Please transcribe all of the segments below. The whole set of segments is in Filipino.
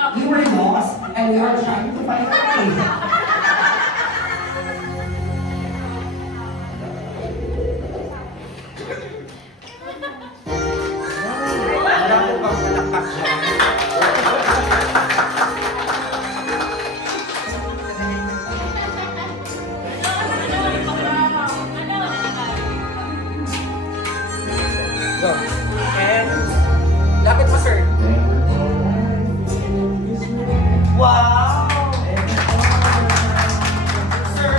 We were lost and we are trying to find our way. Alam mo bang malakpak siya? Go. And, lapit mo, sir. Wow! Sir!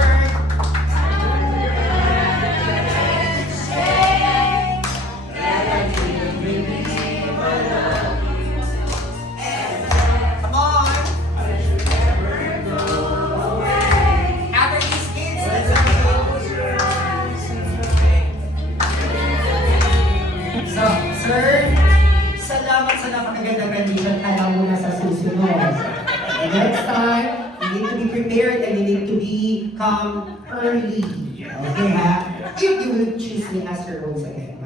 Come on! After these kids, let's So, sir, salamat sa napakagandang rendition. Alam mo na sa susunod. Next time, you need to be prepared and you need to come early. Okay, ha? If you will choose me as your host again.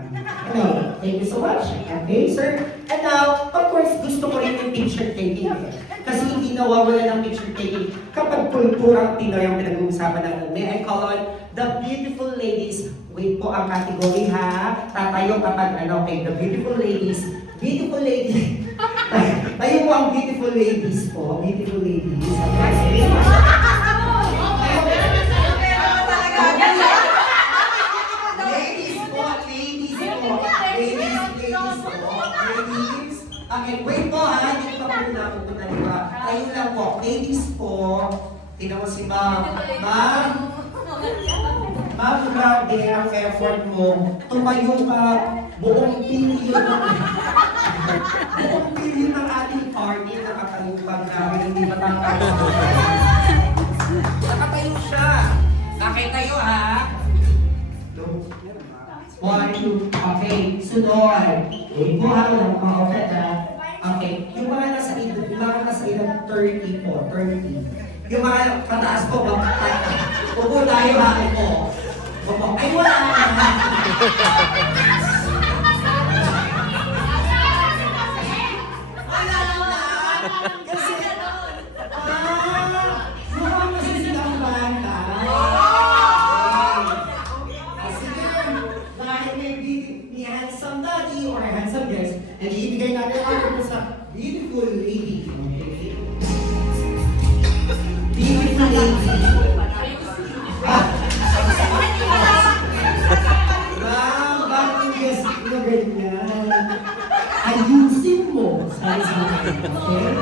No, thank you so much. Okay, sir. And now, of course, gusto ko rin yung picture taking. Kasi hindi nawawala ng picture taking kapag kulturang Pinoy ang pinag-uusapan natin. May I call on the beautiful ladies. Wait po ang category, ha? Tatayo kapag okay, the beautiful ladies. Beautiful ladies. Tayo po ang beautiful ladies po. Beautiful ladies. Okay. Ladies po, ladies po. Ladies po. Ladies. Okay, wait po ha. Hindi pa po napupunta, di ba? Tayo lang po. Ladies po. Tingnan mo si ma'am. Ma'am. Ma'am, grabe ang effort mo. Tumayo ka. Buong pili yun. Buong pili ng ating party. Nakatayupag namin. Hindi matangkad. Nakatayo siya. Nakitayo ha. One, two, okay, sunod. Buha ko lang mga offet ha. Okay, yung mga nasa edad 30 po, 30. Yung mga pataas po, upo tayo ha, upo. Upo, ay wala na. Kasi, mukhang kasi silang bata. May handsome daddy or handsome guest, and ibigay natin ang sa beautiful lady. Okay? Beautiful lady. Bakit guest na ganyan? Ayusin mo. Sorry. Okay?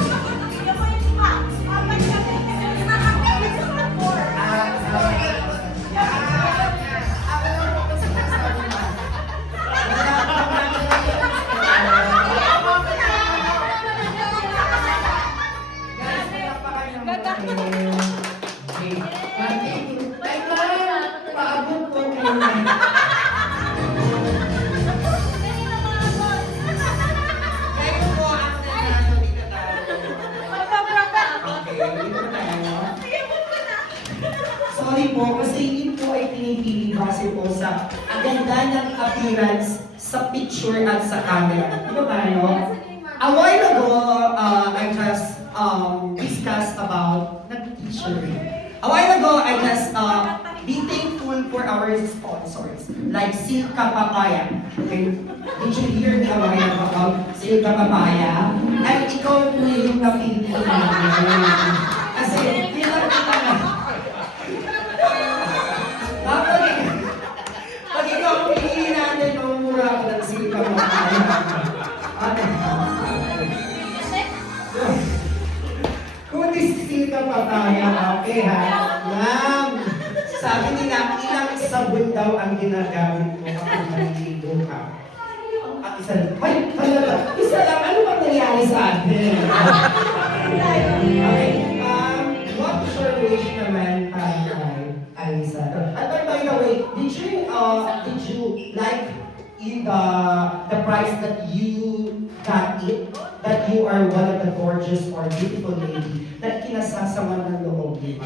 Sorry po, kasi yun po ay pinipili base po sa ang ganda ng appearance sa picture at sa camera. Di ba tayo? A while ago, I just discussed about nag-picture. A while ago, I just be thankful for our sponsors, like Silka Papaya. Okay? Did you hear me a while ago about Silka Papaya? At ikaw po yung napili ko namin. Kasi, pinakita na. Pag ikaw ang piliin natin, mamumura ko ng Silka Papaya. Kung Silka Papaya, okay ha? Ma'am, sabi nila, ilang sabon daw ang ginagamit mo kapag naliligo ka? Ang isa lang, ay, talaga, isa lang, ano bang nangyari sa atin? Okay, what is your wish naman kay Alisa? And by the way, did you like the price that you got it? That you are one of the gorgeous or beautiful lady that kinasasawan ng loob, di ba?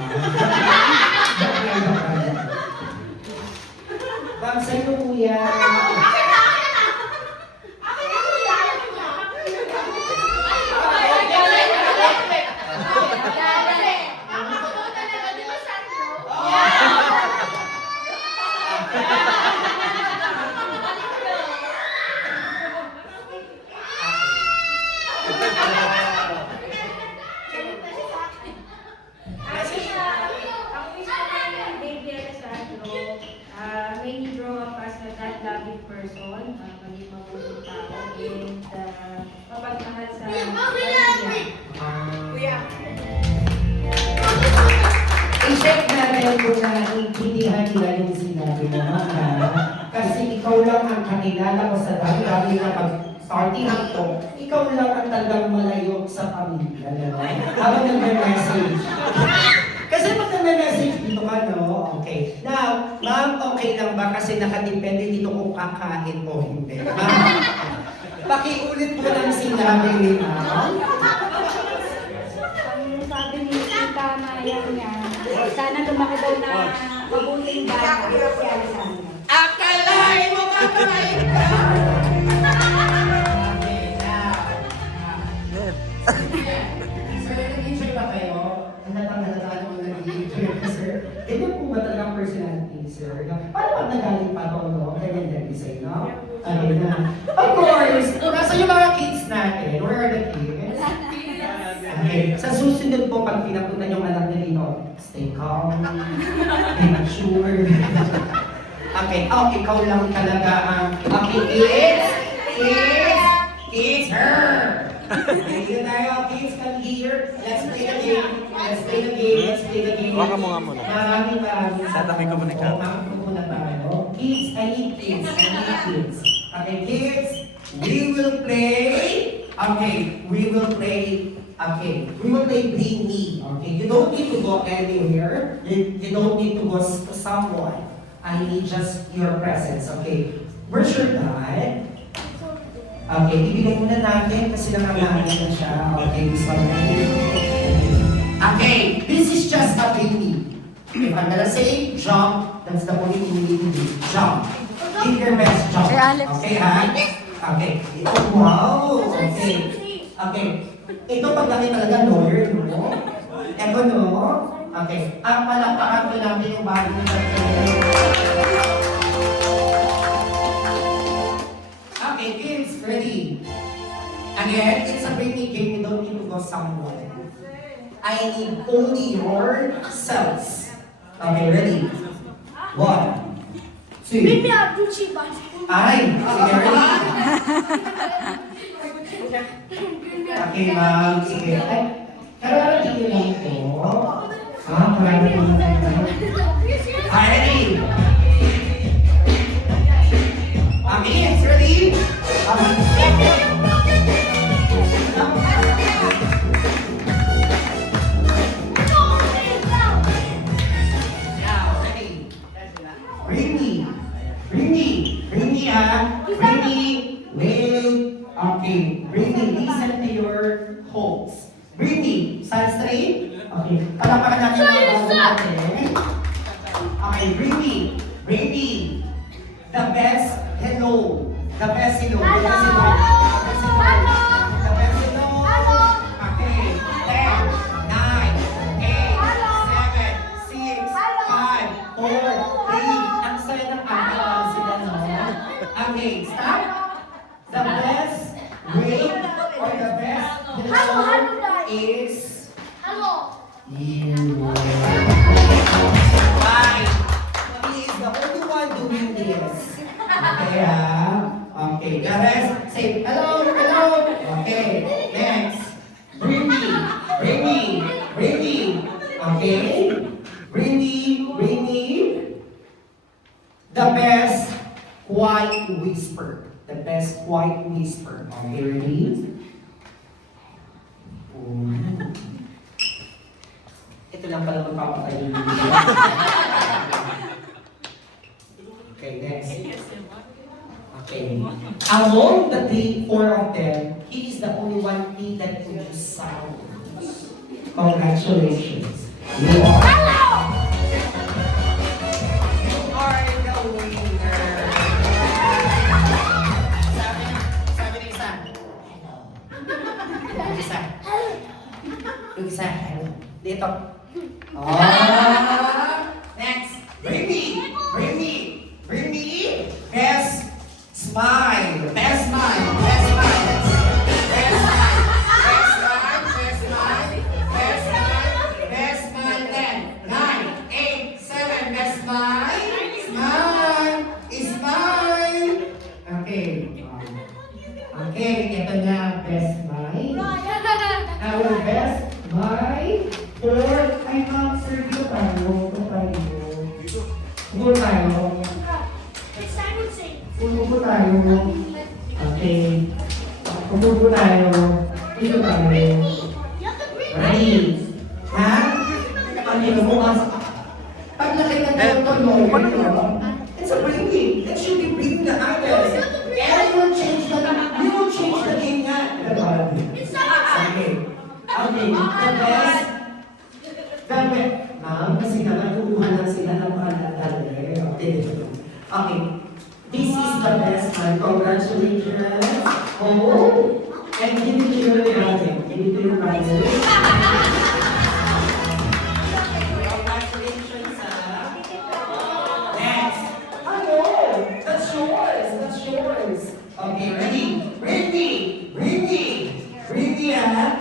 Bang, sa'yo kuya. natin kung naiintindihan nila yung sinabi mo, ha? Kasi ikaw lang ang kakilala ko sa dami-dami na pag-partyhan to, ikaw lang ang talagang malayo sa pamilya, gano'n? Habang nagme-message. Kasi pag nagme-message dito ka, no? Okay. Now, ma'am, okay lang ba? Kasi nakadepende dito kung kakain o hindi. Ma'am, pakiulit mo lang sinabi ni ma'am. Sabi ni Tita Maya niya, sana lumaki daw na mabuting bata si Alessandra. Akalain mo kakain ka! Sir, nag-enjoy ba kayo? Halata naman nag-enjoy ka, sir. Ganyan po ba talagang personality, sir? Paano pag nagaling pa ako, no? Ganyan din sa'yo, no? Ayun na. Of course, nasa yung mga kids natin. Where are the kids? Okay. Sa susunod po, pag pinapunta yung anak niya dito, stay calm, be mature. Okay, oh, ikaw lang talaga ang... Okay, kids, her! Okay, dito tayo, kids, come here. Let's play the game. Waka mo nga muna. Maraming. Sasakay ko muna ikaw. Muna tayo. Kids, I need kids. Okay, kids, we will play. Okay, we will play Bring Me. Okay, you don't need to go anywhere. You don't need to go to someone. I need just your presence. Okay, where's your dad? Okay, ibigay muna natin kasi nakakain na siya. Okay, this one. Okay, this is just a Bring Me. If I'm gonna say jump, that's the only thing you need to do. Jump. Give your best jump. Okay, ha? Okay. Wow! Okay. Okay. Ito paglaki talaga lawyer, no? Ito, no? Okay. Palakpakan ko natin yung bago natin. Okay, kids, ready? Again, it's a Bring Me game. You don't need to go somewhere. I need only yourselves. Okay, ready? 1, 2. Bring me up, Gucci bag. Ay, sige, ready? Okay, ma'am, sige. Ay, kararating nyo lang ito. Kararating nyo lang ito. Ready? It's ready? Now, ready? Bring me, ha? Bring me, wait. Okay, bring me, listen to your hopes. Bring me, stand straight. Okay, palapakan natin ang bago natin. Okay, bring me, the best hello. The best hello. The best hello. The best hello. Okay, 10, 9, 8, 7, 6, 5, 4, 3. Ang saya ng aking sila, no? Okay, stop. The best way or the best hello is you. Why? He is the only one doing this. Okay, okay, the rest, say hello. Okay, next. Bring me. Okay, bring me the best quiet whisper. Okay, ready? Ito lang pala magpapatayin. Okay, next. Okay. Among the four of them, he is the only one that produces sound. Congratulations. You are the winner. Sabi ng isa. Hello. Yung isa. Hello. Dito. Next. Bring me. Best smile. Best smile. 10, 9, 8, 7. Best smile. Smile. Okay. Okay, ito na. Best smile. Our best smile for I can't serve you tayo. Ready? Ha? Ano mo mas? Paglaki ng tuloy, it's a bringing. It should be bringing the others. And you will change the game nga. Okay. Okay. The best. Ma'am, kasi naman kukuha lang sila ng pagdadali. Okay. Okay. This is the best man. Congratulations. Oh. And give it to your brother. Give it to your brother. Congratulations, next. Ano? That's yours. That's yours. Okay, ready? Bring me,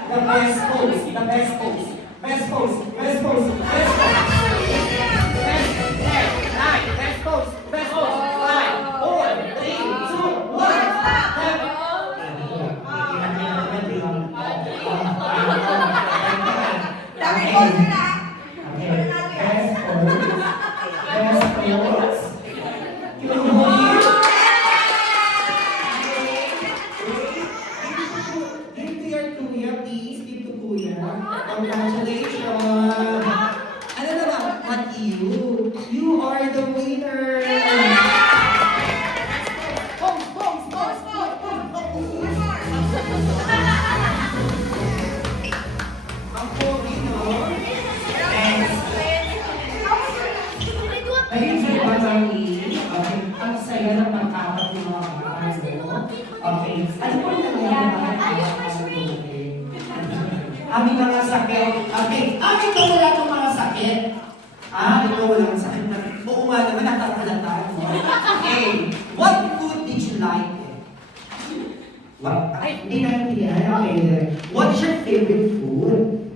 the best pose. The best pose. Best pose. Best pose. Best pose. Best pose. Best pose. 5, 4, 3, 2, 1. Dami ko na. Congratulations! Ano naman? What you? You are the winner! Ang pogi, no? Thanks. Ayun sa Batang okay. Ang saya ng pagkakat ng mga ano. Okay. Ano po nangyayari? Aming mga sakit. Okay. Aming ko wala itong mga sakit. Ito wala ng sakit. Oo nga naman, natatalata. Okay. What food did you like? What? Ay, hindi na yan. Okay. What's your favorite food?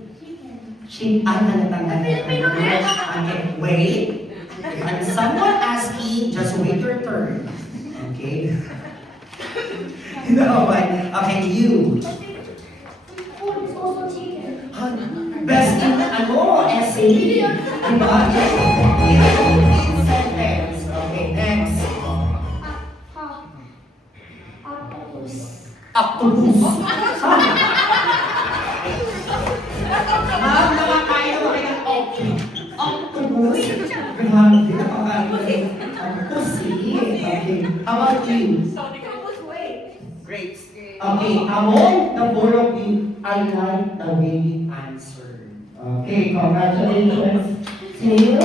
Chicken. Natatanda. Okay. Wait. If someone asking, just wait your turn. Okay? No, but, okay, you. Best in, essay. Diba? In sentence. Okay, next. Octopus. Ma'am, nakakain mo kayo ng octopus. Grabe, napakain. Pussy. Okay. How about you? Great. Okay, among the four of you, I like the way you answered. Okay, congratulations. See you.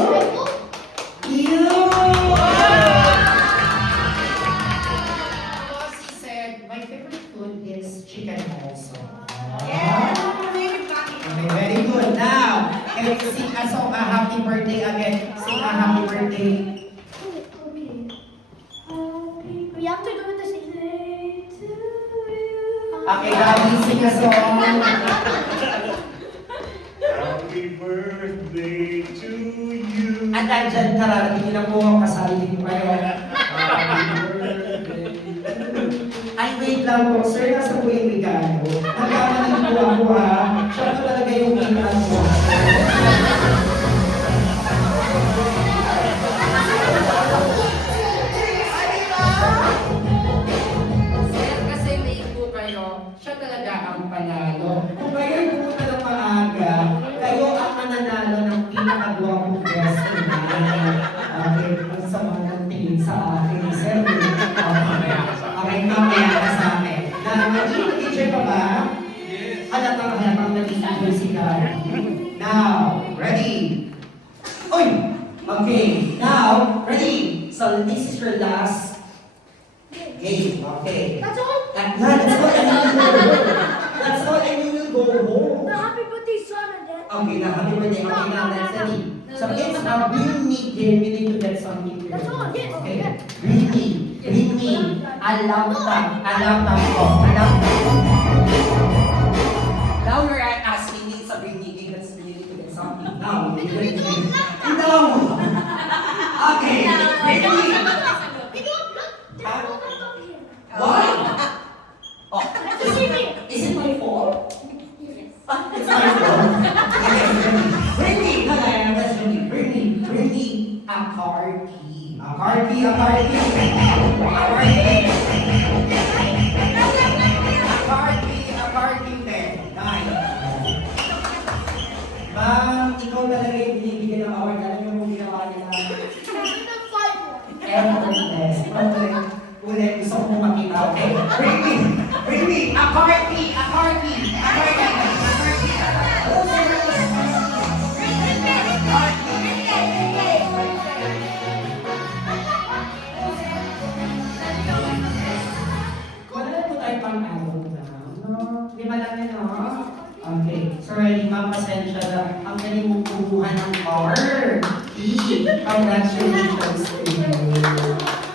Bossy said, my favorite food is chicken also. Okay, very good. Now, can you sing a song, a happy birthday again? Sing a happy birthday. We have to do it the same day to you. Okay, Gabi, sing a song. Happy birthday to you. At andyan, kararating na po, kasali ko kayo. Ay, wait lang po, sir, nasa po yung regalo. Nagkamaling po ako ha. Siya po talaga yung winner mo. Sir, kasi late po kayo, siya talaga ang panalo. Kung kayo pumunta ng maaga, kayo ang mananalo ng pinakagwapong guest tonight. Okay, ang sama ng tingin sa akin, sir. Okay, mamaya ka sa akin. Nag-teacher pa ba? Halatang nag-teacher si Karen. Now, ready? Oy! Okay, now, ready? So, this is your last game. Okay. That's all? That's all, and you will go home. That's all, and you will go home. The happy birthday son and then. Okay, now, happy birthday. Okay, now, let's ready. So, it's a bring me game. You need to get something to That's all, yes. Okay. Bring me. Alam tam ko. Now you're asking me sa bring me game. Let's really to get something. Now, you need to get. No! Okay, bring me. Why? Oh, is it my fault? It's my fault. Okay, bring me. Bring me a car key. A car key. A car key then. Nice. ikaw talaga yung binibigyan ng award. Alam niyo kung ginawa nila. Effortless. Ulit, gusto ko mong makita. Okay. Bring me. A party. Wala po tayo pang-album na. No? Lima lang yan, no? Okay. Sorry, ma'am, pasensya na. Ang galing mong kumuha ng card. Congratulations to you.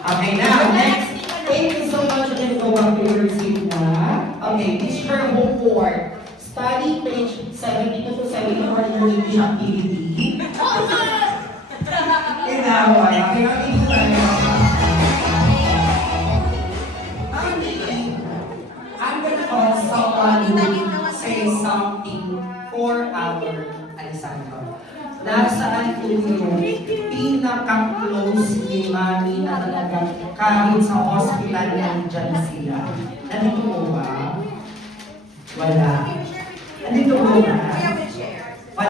Okay, now, next. Thank you so much again for what we received na. Okay, this is your homework. Study page 72 to 74 in your English activity. Inawa. Okay, dito tayo. I'm gonna call someone who say something for our Alessandro. Nasaan po yung pinaka-close ni Mami na talagang kahit sa hospital nandyan sila? Nandito po ba? Wala. Nandito po ba?